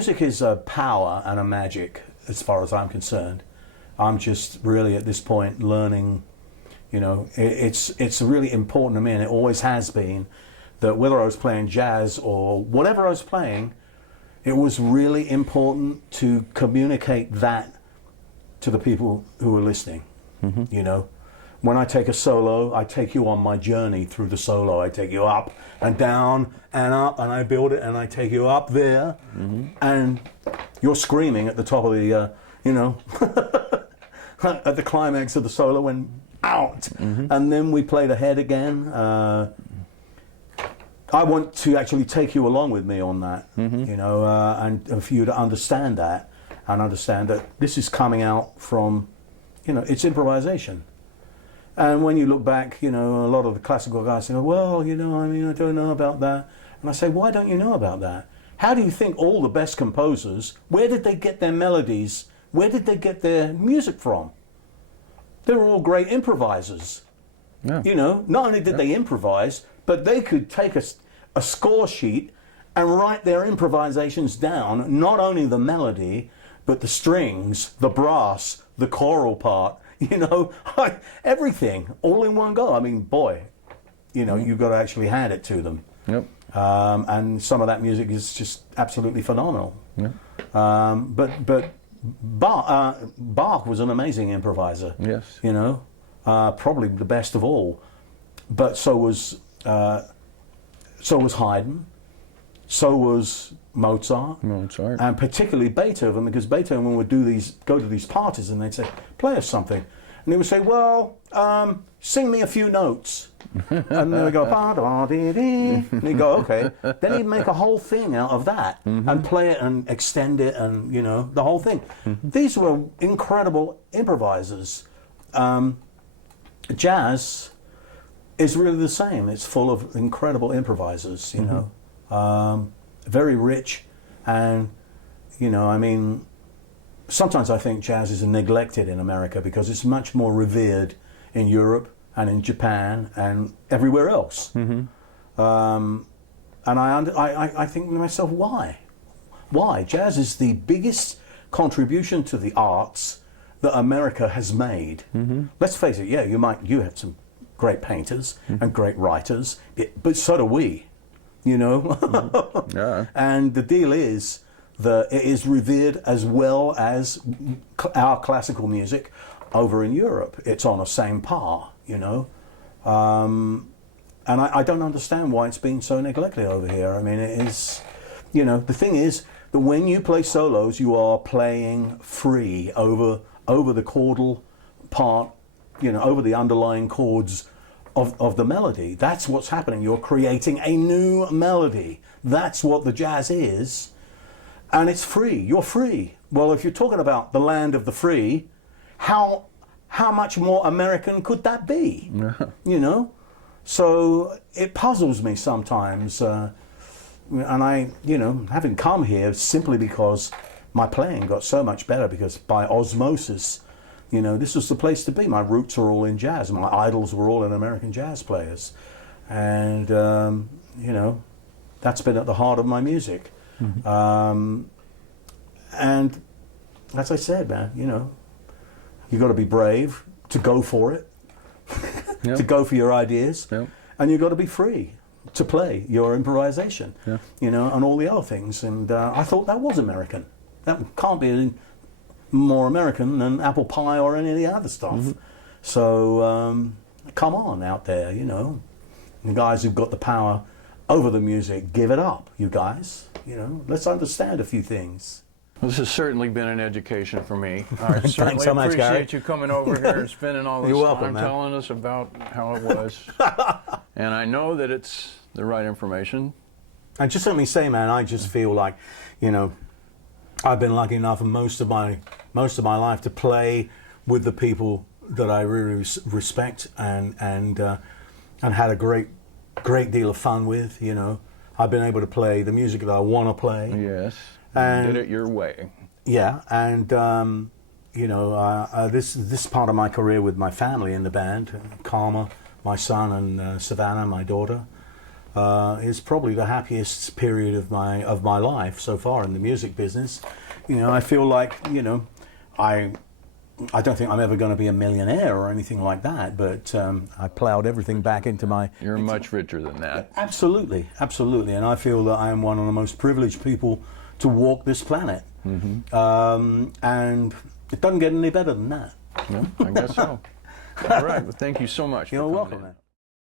music is a power and a magic as far as I'm concerned. I'm just really at this point learning, you know, it's really important to me, and it always has been, that whether I was playing jazz or whatever I was playing, it was really important to communicate that to the people who were listening. You know, when I take a solo, I take you on my journey through the solo. I take you up and down and up, and I build it, and I take you up there, and you're screaming at the top of the, you know, at the climax of the solo and out, and then we play the head again. I want to actually take you along with me on that, you know, and for you to understand that, and understand that this is coming out from, you know, it's improvisation. And when you look back, you know, a lot of the classical guys say, well, you know, I mean, I don't know about that. And I say, why don't you know about that? How do you think all the best composers, where did they get their melodies? Where did they get their music from? They were all great improvisers. Yeah. You know, not only did they improvise, but they could take a score sheet and write their improvisations down, not only the melody, but the strings, the brass, the choral part, you know, everything, all in one go. I mean, boy, you know, you've got to actually hand it to them. Yep. And some of that music is just absolutely phenomenal. Yep. But Bach was an amazing improviser. Yes. You know, probably the best of all. But so was Haydn. So was Mozart, and particularly Beethoven, because Beethoven would go to these parties and they'd say, play us something. And he would say, well, sing me a few notes. And they would go, ba-da-dee-dee. And he'd go, okay. Then he'd make a whole thing out of that and play it and extend it and, you know, the whole thing. These were incredible improvisers. Jazz is really the same. It's full of incredible improvisers, you know. Very rich, and, you know, I mean, sometimes I think jazz is neglected in America because it's much more revered in Europe and in Japan and everywhere else. And I think to myself, why? Why? Jazz is the biggest contribution to the arts that America has made. Let's face it, yeah, you have some great painters and great writers, but so do we. You know, yeah. And the deal is that it is revered as well as our classical music over in Europe. It's on the same par, you know, and I don't understand why it's been so neglected over here. I mean, it is, you know, the thing is that when you play solos, you are playing free over the chordal part, you know, over the underlying chords of the melody. That's what's happening. You're creating a new melody. That's what the jazz is. And it's free. You're free. Well, if you're talking about the land of the free, how much more American could that be? You know? So it puzzles me sometimes. And I, you know, having come here simply because my playing got so much better, because by osmosis, you know, this was the place to be. My roots are all in jazz. My idols were all in American jazz players. And, you know, that's been at the heart of my music. And as I said, man, you know, you got to be brave to go for it, to go for your ideas. And you've got to be free to play your improvisation, you know, and all the other things. And I thought that was American. That can't be more American than apple pie or any of the other stuff. So come on out there, you know, the guys who've got the power over the music, give it up, you guys. You know, let's understand a few things. This has certainly been an education for me. I certainly so much, appreciate Gary. you coming over here and spending all this time telling us about how it was. And I know that it's the right information. And just let me say, man, I just feel like, you know, I've been lucky enough most of my life to play with the people that I really respect and had a great deal of fun with. You know, I've been able to play the music that I want to play. Yes, and you did it your way. Yeah, and you know, this part of my career with my family in the band, Karma, my son, and Savannah, my daughter. is probably the happiest period of my life so far in the music business. You know, I feel like, you know, I don't think I'm ever going to be a millionaire or anything like that, but I plowed everything back into my... You're much richer than that. Absolutely, absolutely. And I feel that I am one of the most privileged people to walk this planet. And it doesn't get any better than that. No, I guess so. All right. Well, thank you so much. You're welcome, man.